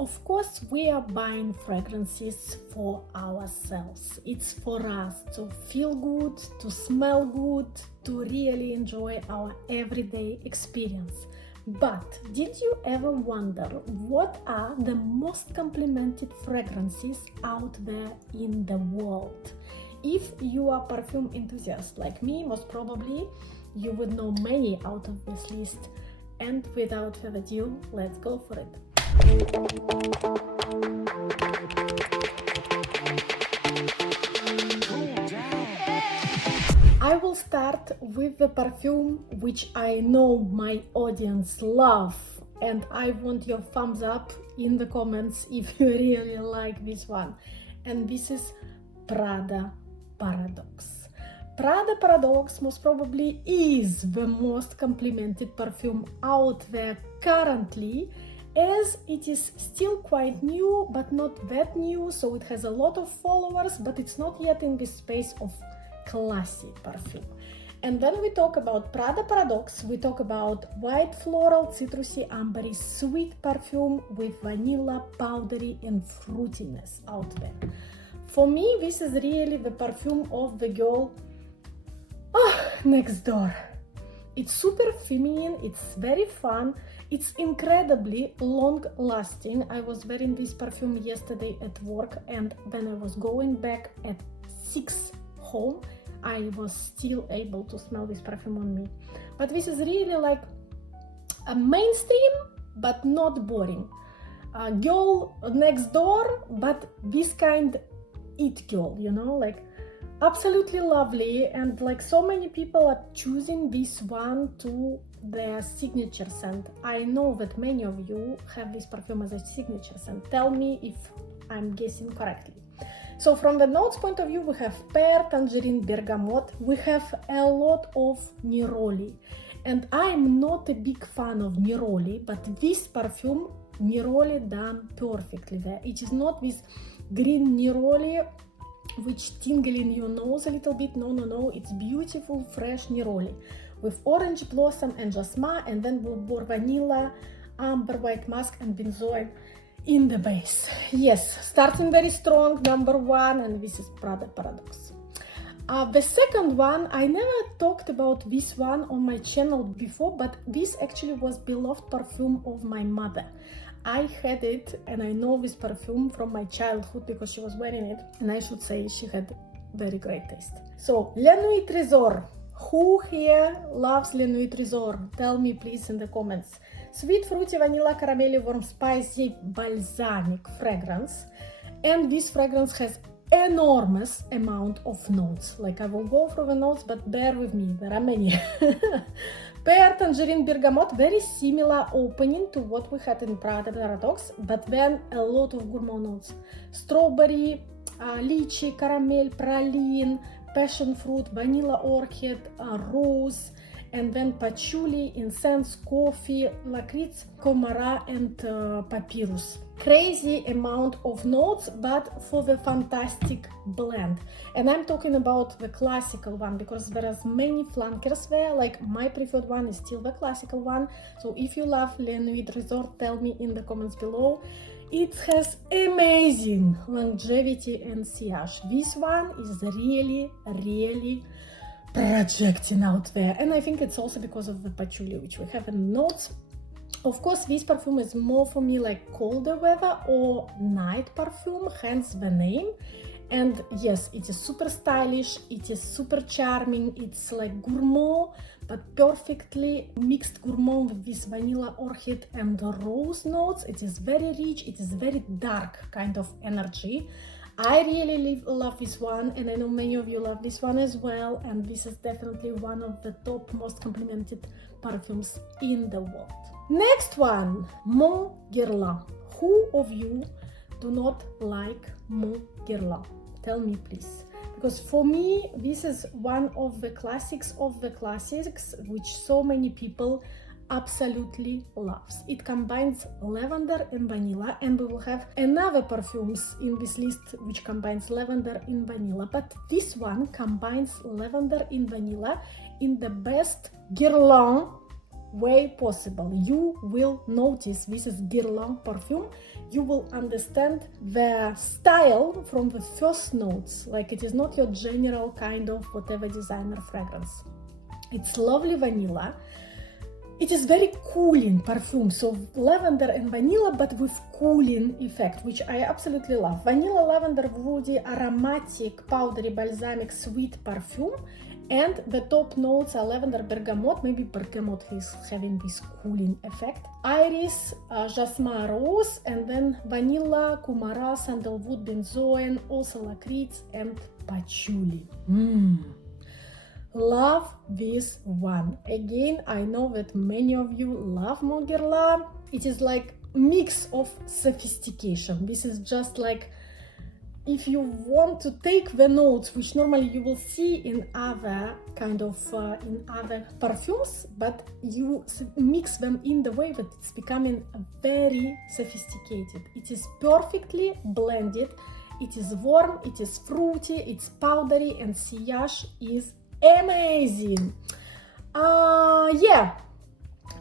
Of course, we are buying fragrances for ourselves. It's for us to feel good, to smell good, to really enjoy our everyday experience. But did you ever wonder what are the most complimented fragrances out there in the world? If you are perfume enthusiast like me, most probably you would know many out of this list. And without further ado, let's go for it. I will start with the perfume which I know my audience love, and I want your thumbs up in the comments if you really like this one. And this is Prada Paradoxe. Prada Paradoxe most probably is the most complimented perfume out there currently, as it is still quite new but not that new, so it has a lot of followers, but it's not yet in this space of classy perfume. And when we talk about Prada Paradoxe, we talk about white floral, citrusy, ambery, sweet perfume with vanilla, powdery and fruitiness out there. For me, this is really the perfume of the girl next door. It's super feminine, it's very fun, it's incredibly long lasting. I was wearing this perfume yesterday at work, and when I was going back at 6 home, I was still able to smell this perfume on me. But this is really like a mainstream but not boring girl next door, but this kind it girl, you know, like absolutely lovely. And like so many people are choosing this one to their signature scent. I know that many of you have this perfume as a signature scent. Tell me if I'm guessing correctly. So from the notes point of view, we have pear, tangerine, bergamot. We have a lot of neroli, and I'm not a big fan of neroli, but this perfume, neroli done perfectly there. It is not this green neroli which tingle in your nose a little bit. No, it's beautiful fresh neroli with orange blossom and jasmine, and then we'll pour vanilla, amber, white musk and benzoin in the base. Yes, starting very strong, number one, and this is Prada Paradoxe. The second one, I never talked about this one on my channel before, but this actually was beloved perfume of my mother. I had it, and I know this perfume from my childhood because she was wearing it, and I should say she had very great taste. So, La Nuit Trésor. Who here loves La Nuit Trésor? Tell me please in the comments. Sweet, fruity, vanilla, caramel, warm, spicy, balsamic fragrance. And this fragrance has enormous amount of notes. Like I will go through the notes, but bear with me, there are many. Pear, tangerine, bergamot, very similar opening to what we had in Prada Paradoxe, but then a lot of gourmand notes. Strawberry, lychee, caramel, praline, passion fruit, vanilla orchid, rose, and then patchouli, incense, coffee, lakritz, komara, and papyrus. Crazy amount of notes, but for the fantastic blend. And I'm talking about the classical one because there are many flankers there. Like my preferred one is still the classical one. So if you love La Nuit Trésor, tell me in the comments below. It has amazing longevity and sillage. This one is really projecting out there, and I think it's also because of the patchouli which we have in notes. Of course, this perfume is more for me like colder weather or night perfume, hence the name. And yes, it is super stylish, it is super charming, it's like gourmand, but perfectly mixed gourmand with this vanilla orchid and rose notes. It is very rich, it is very dark kind of energy. I really love this one, and I know many of you love this one as well, and this is definitely one of the top most complimented perfumes in the world. Next one, Mon Guerlain. Who of you do not like Mon Guerlain? Tell me please, because for me this is one of the classics which so many people absolutely loves. It combines lavender and vanilla, and we will have another perfumes in this list which combines lavender and vanilla, but this one combines lavender and vanilla in the best Guerlain way possible. You will notice this is Guerlain perfume. You will understand the style from the first notes. Like it is not your general kind of whatever designer fragrance. It's lovely vanilla. It is very cooling perfume, so lavender and vanilla, but with cooling effect, which I absolutely love. Vanilla, lavender, woody, aromatic, powdery, balsamic, sweet perfume. And the top notes are lavender, bergamot. Maybe bergamot is having this cooling effect. Iris, jasmin, rose, and then vanilla, kumara, sandalwood, benzoin, also licorice, and patchouli. Love this one. Again, I know that many of you love Mon Guerlain. It is like mix of sophistication. This is just like if you want to take the notes which normally you will see in other kind of in other perfumes, but you mix them in the way that it's becoming very sophisticated. It is perfectly blended. It is warm, it is fruity, it's powdery, and sillage is amazing. Yeah,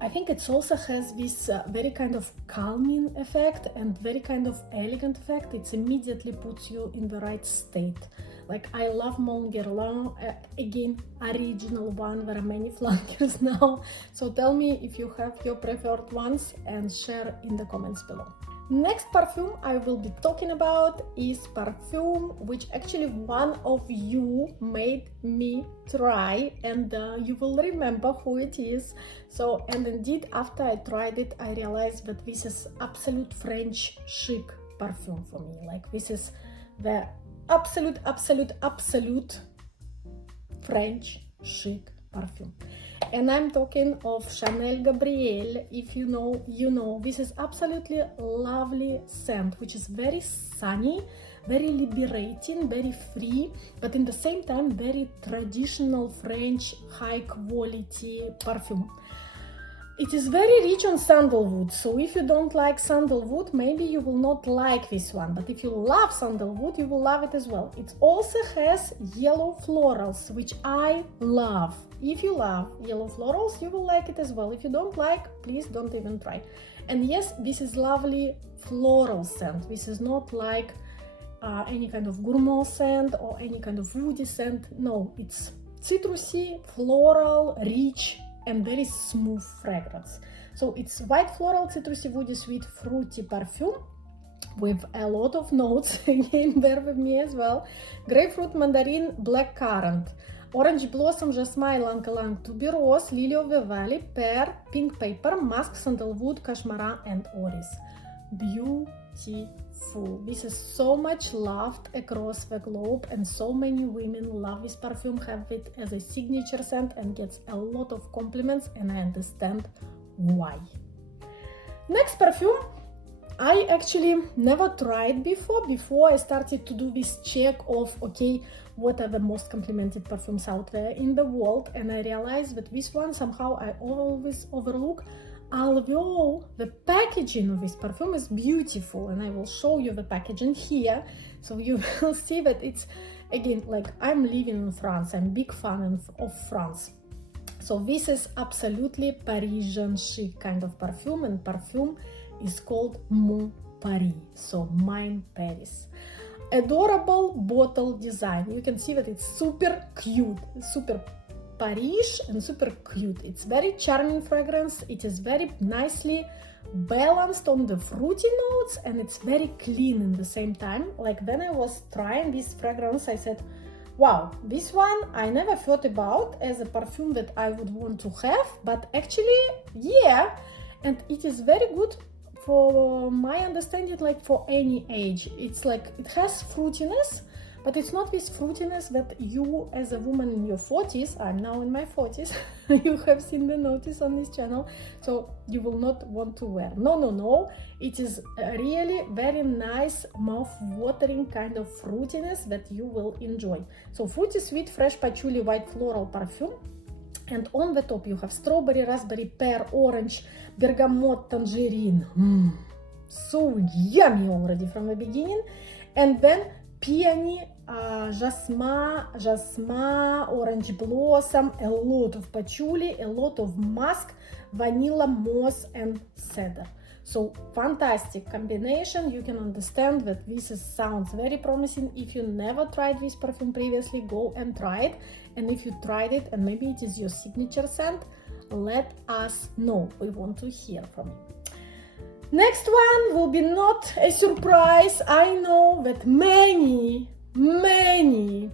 I think it also has this very kind of calming effect and very kind of elegant effect. It immediately puts you in the right state. Like I love Mon Guerlain, again, original one. There are many flankers now. So tell me if you have your preferred ones and share in the comments below. Next perfume I will be talking about is perfume which actually one of you made me try, and you will remember who it is. So, and indeed after I tried it, I realized that this is absolute French chic perfume for me. Like this is the absolute French chic perfume. And I'm talking of Chanel Gabrielle. If you know, you know. This is absolutely lovely scent, which is very sunny, very liberating, very free, but in the same time, very traditional French high quality perfume. It is very rich on sandalwood, so if you don't like sandalwood, maybe you will not like this one, but if you love sandalwood, you will love it as well. It also has yellow florals, which I love. If you love yellow florals, you will like it as well. If you don't like, please don't even try. And yes, this is lovely floral scent. This is not like any kind of gourmand scent or any kind of woody scent. No, it's citrusy, floral, rich, and very smooth fragrance. So it's white floral, citrusy, woody, sweet, fruity perfume with a lot of notes. Again, bear with me as well. Grapefruit, mandarin, black currant, orange blossom, jasmine, ylang-ylang, tuberose, lily of the valley, pear, pink pepper, musk, sandalwood, cashmere, and orris. Beautiful. This is so much loved across the globe, and so many women love this perfume, have it as a signature scent, and gets a lot of compliments, and I understand why. Next perfume I actually never tried before I started to do this check of, okay, what are the most complimented perfumes out there in the world, and I realized that this one somehow I always overlook, although the packaging of this perfume is beautiful, and I will show you the packaging here, so you will see that it's, again, like I'm living in France, I'm a big fan of France. So this is absolutely Parisian chic kind of perfume, and perfume is called Mon Paris, so mine Paris. Adorable bottle design. You can see that it's super cute, super Paris and super cute. It's very charming fragrance. It is very nicely balanced on the fruity notes, and it's very clean in the same time. Like when I was trying this fragrance, I said, wow, this one I never thought about as a perfume that I would want to have, but actually, yeah, and it is very good for my understanding, like for any age. It's like, it has fruitiness, but it's not this fruitiness that you as a woman in your 40s, I'm now in my 40s, you have seen the notice on this channel, so you will not want to wear. No, it is a really very nice mouth-watering kind of fruitiness that you will enjoy. So fruity, sweet, fresh patchouli, white floral perfume. And on the top you have strawberry, raspberry, pear, orange, bergamot, tangerine. So yummy already from the beginning. And then peony, jasmine, orange blossom, a lot of patchouli, a lot of musk, vanilla, moss and cedar. So fantastic combination. You can understand that this sounds very promising. If you never tried this perfume previously, go and try it. And if you tried it and maybe it is your signature scent, let us know. We want to hear from you. Next one will be not a surprise. I know that many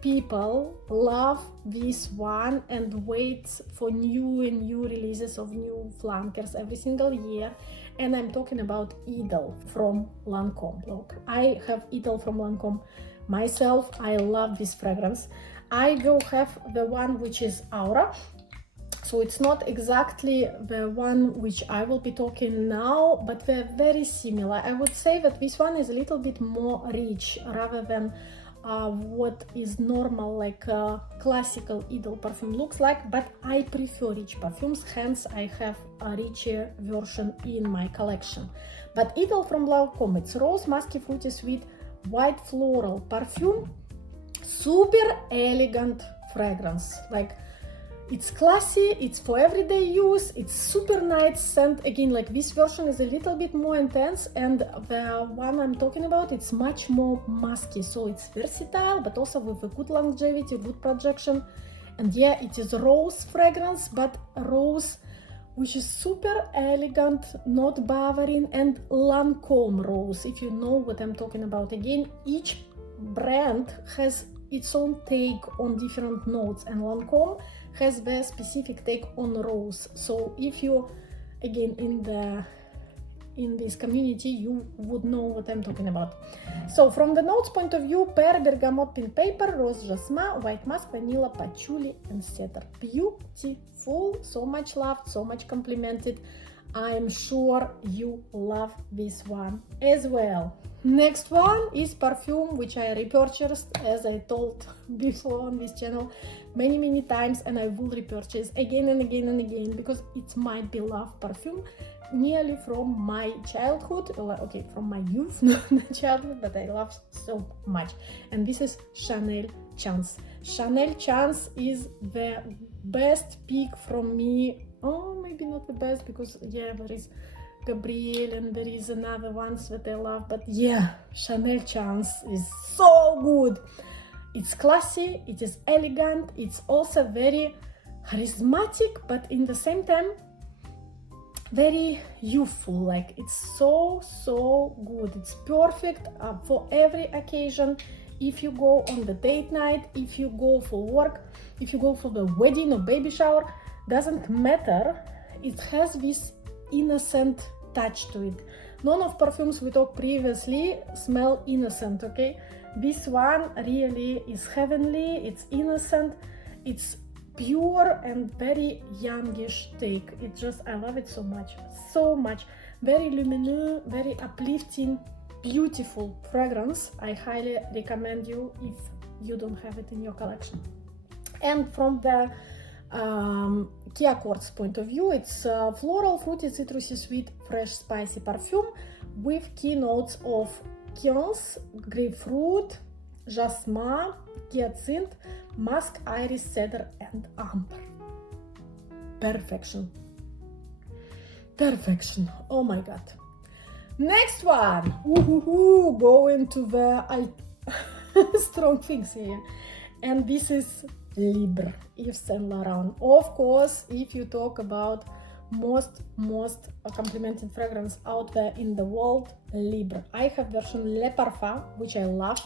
people love this one and wait for new releases of new flankers every single year. And I'm talking about Idôle from Lancôme. Look, I have Idôle from Lancôme myself. I love this fragrance. I will have the one which is Aura. So it's not exactly the one which I will be talking now, but they're very similar. I would say that this one is a little bit more rich rather than what is normal, like classical Idôle perfume looks like, but I prefer rich perfumes, hence I have a richer version in my collection. But Idôle from Lancôme, it's rose, musky, fruity, sweet, white floral perfume, super elegant fragrance. Like, it's classy, it's for everyday use, it's super nice scent. Again, like this version is a little bit more intense, and the one I'm talking about, it's much more musky. So it's versatile, but also with a good longevity, good projection. And yeah, it is rose fragrance, but rose which is super elegant, not Bavarian, and Lancôme rose, if you know what I'm talking about. Again, each brand has its own take on different notes, and Lancôme has their specific take on rose. So if you, again, in this community, you would know what I'm talking about. So from the notes point of view, pear, bergamot, pink paper, rose, jasmine, white musk, vanilla, patchouli and cedar. Beautiful, so much loved, so much complimented. I'm sure you love this one as well. Next one is perfume, which I repurchased, as I told before on this channel many times, and I will repurchase again and again and again because it's my beloved perfume, nearly from my childhood, okay, from my youth, not childhood, but I love so much. And this is Chanel Chance. Chanel Chance is the best pick from me. Oh, maybe not the best, because yeah, there is Gabrielle and there is another ones that I love, but yeah, Chanel Chance is so good. It's classy, it is elegant, it's also very charismatic, but in the same time very youthful. Like, it's so good. It's perfect for every occasion. If you go on the date night, if you go for work, if you go for the wedding or baby shower, doesn't matter. It has this innocent touch to it. None of perfumes we talked previously smell innocent, okay? This one really is heavenly, it's innocent, it's pure and very youngish take. It just, I love it so much. Very luminous, very uplifting, beautiful fragrance. I highly recommend you if you don't have it in your collection. And from the key accords point of view, it's floral, fruity, citrusy, sweet, fresh, spicy perfume with key notes of quince, grapefruit, jasmine, hyacinth, musk, iris, cedar and amber. Perfection. Oh my god. Next one. Going to the strong things here, and this is Libre, Yves Saint Laurent. Of course, if you talk about most complimented fragrance out there in the world, Libre. I have version Le Parfum, which I love.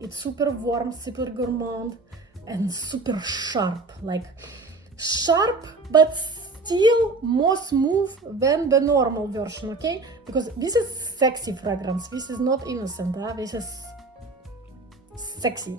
It's super warm, super gourmand and super sharp, like sharp but still more smooth than the normal version, okay? Because this is sexy fragrance, this is not innocent, this is sexy.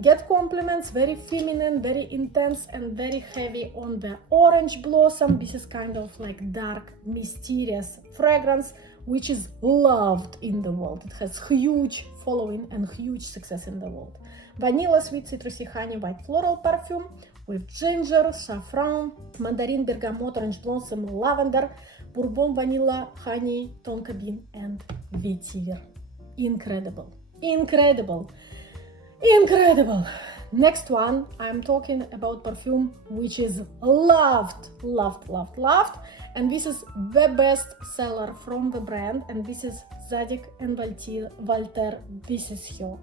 Get compliments, very feminine, very intense and very heavy on the orange blossom. This is kind of like dark, mysterious fragrance, which is loved in the world. It has huge following and huge success in the world. Vanilla, sweet, citrusy, honey, white floral perfume with ginger, saffron, mandarin, bergamot, orange blossom, lavender, bourbon, vanilla, honey, tonka bean and vetiver. Incredible. Incredible. Next one, I'm talking about perfume which is loved, and this is the best seller from the brand, and this is Zadig and Voltaire This Is Her.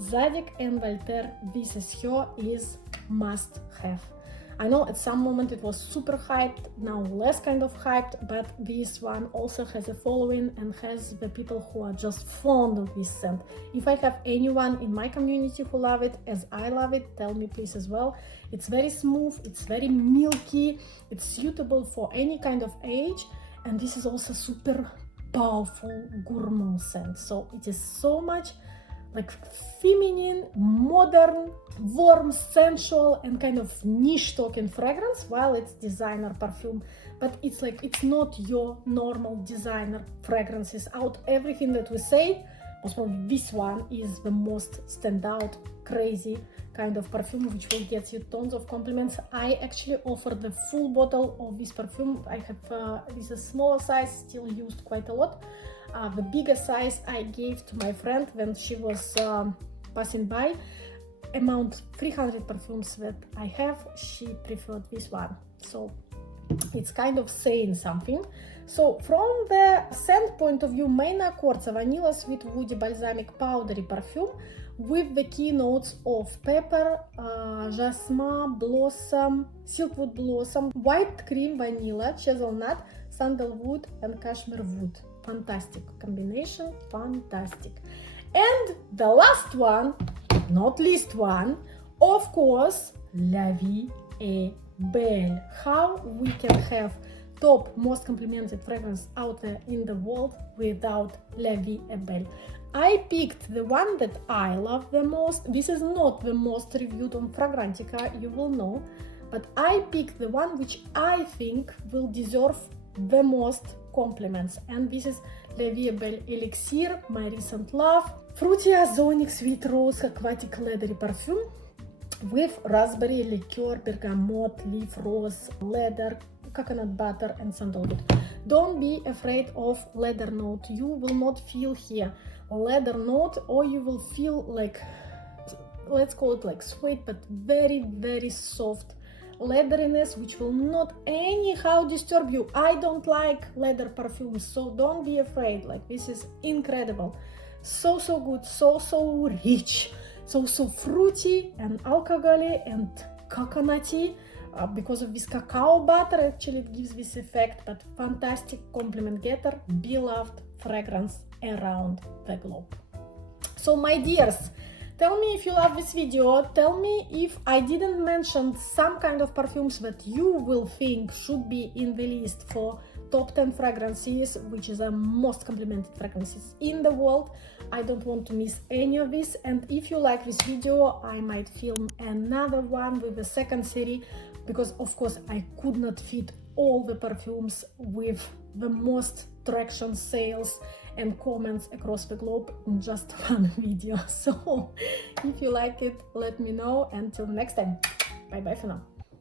Zadig and Voltaire This Is Her is must have. I know at some moment it was super hyped, now less kind of hyped, but this one also has a following and has the people who are just fond of this scent. If I have anyone in my community who love it as I love it, tell me please as well. It's very smooth, it's very milky, it's suitable for any kind of age, and this is also super powerful gourmand scent. So it is so much like feminine, modern, warm, sensual, and kind of niche talking fragrance, while it's designer perfume. But it's like, it's not your normal designer fragrances. Out everything that we say, most probably this one is the most standout, crazy kind of perfume, which will get you tons of compliments. I actually offered the full bottle of this perfume. I have this is a smaller size, still used quite a lot. The bigger size I gave to my friend when she was passing by. Among 300 perfumes that I have, she preferred this one. So it's kind of saying something. So from the scent point of view, main accords are vanilla, sweet, woody, balsamic, powdery perfume with the key notes of pepper, jasmine, blossom, silkwood blossom, white cream, vanilla, hazelnut, sandalwood, and cashmere wood. Fantastic combination, fantastic. And the last one, not least one, of course, La Vie est Belle. How we can have top most complimented fragrance out there in the world without La Vie est Belle. I picked the one that I love the most. This is not the most reviewed on Fragrantica, you will know, but I picked the one which I think will deserve the most compliments, and this is La Vie est Belle Elixir, my recent love. Fruity ozonic sweet rose aquatic leathery perfume with raspberry liqueur, bergamot, leaf rose, leather, coconut butter, and sandalwood. Don't be afraid of leather note. You will not feel here leather note, or you will feel like, let's call it like sweet, but very, very soft leatheriness, which will not anyhow disturb you. I don't like leather perfumes, so don't be afraid. Like, this is incredible. So good, so rich, so fruity and alcoholic and coconutty. Because of this cacao butter, actually it gives this effect, but fantastic compliment getter, beloved fragrance around the globe. So my dears, tell me if you love this video, tell me if I didn't mention some kind of perfumes that you will think should be in the list for top 10 fragrances, which is the most complimented fragrances in the world. I don't want to miss any of this, and if you like this video, I might film another one with the second series, because of course I could not fit all the perfumes with the most traction, sales and comments across the globe in just one video. So if you like it, let me know. Until next time, bye bye for now.